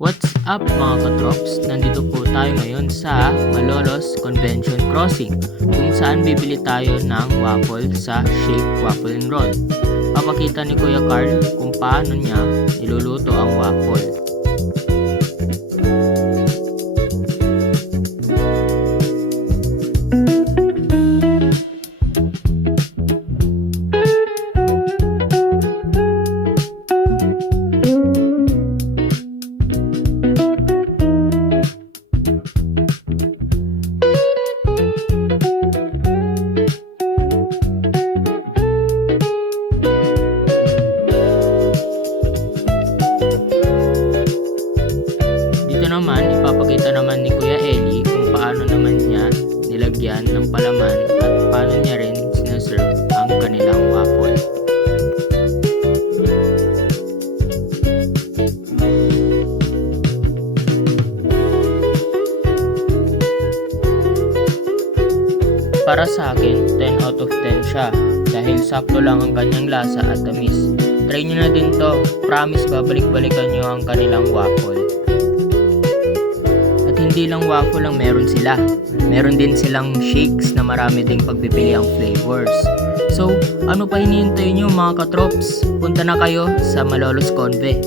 What's up mga katrops? Nandito po tayo ngayon sa Malolos Convention Crossing kung saan bibili tayo ng waffle sa Shake Waffle and Roll. Papakita ni Kuya Carl kung paano niya niluluto ang waffle. Ipapakita naman ni Kuya Eli kung paano naman niya nilagyan ng palaman at paano niya rin sinaserve ang kanilang waffle. Para sa akin, 10 out of 10 siya dahil sakto lang ang kanyang lasa at tamis. Try nyo na din to, promise babalik-balikan nyo ang kanilang waffle. Hindi lang waffle ang meron sila. Meron din silang shakes na marami ding pagpipiliang flavors. So, ano pa hinihintay nyo mga katrops? Punta na kayo sa Malolos Conve.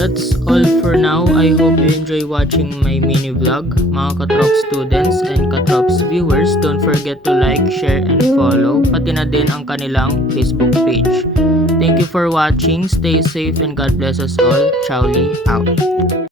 That's all for now. I hope you enjoy watching my mini vlog. Mga Katrops students and Katrops viewers, don't forget to like, share, and follow. Pati na din ang kanilang Facebook page. Thank you for watching. Stay safe and God bless us all. Chowly out.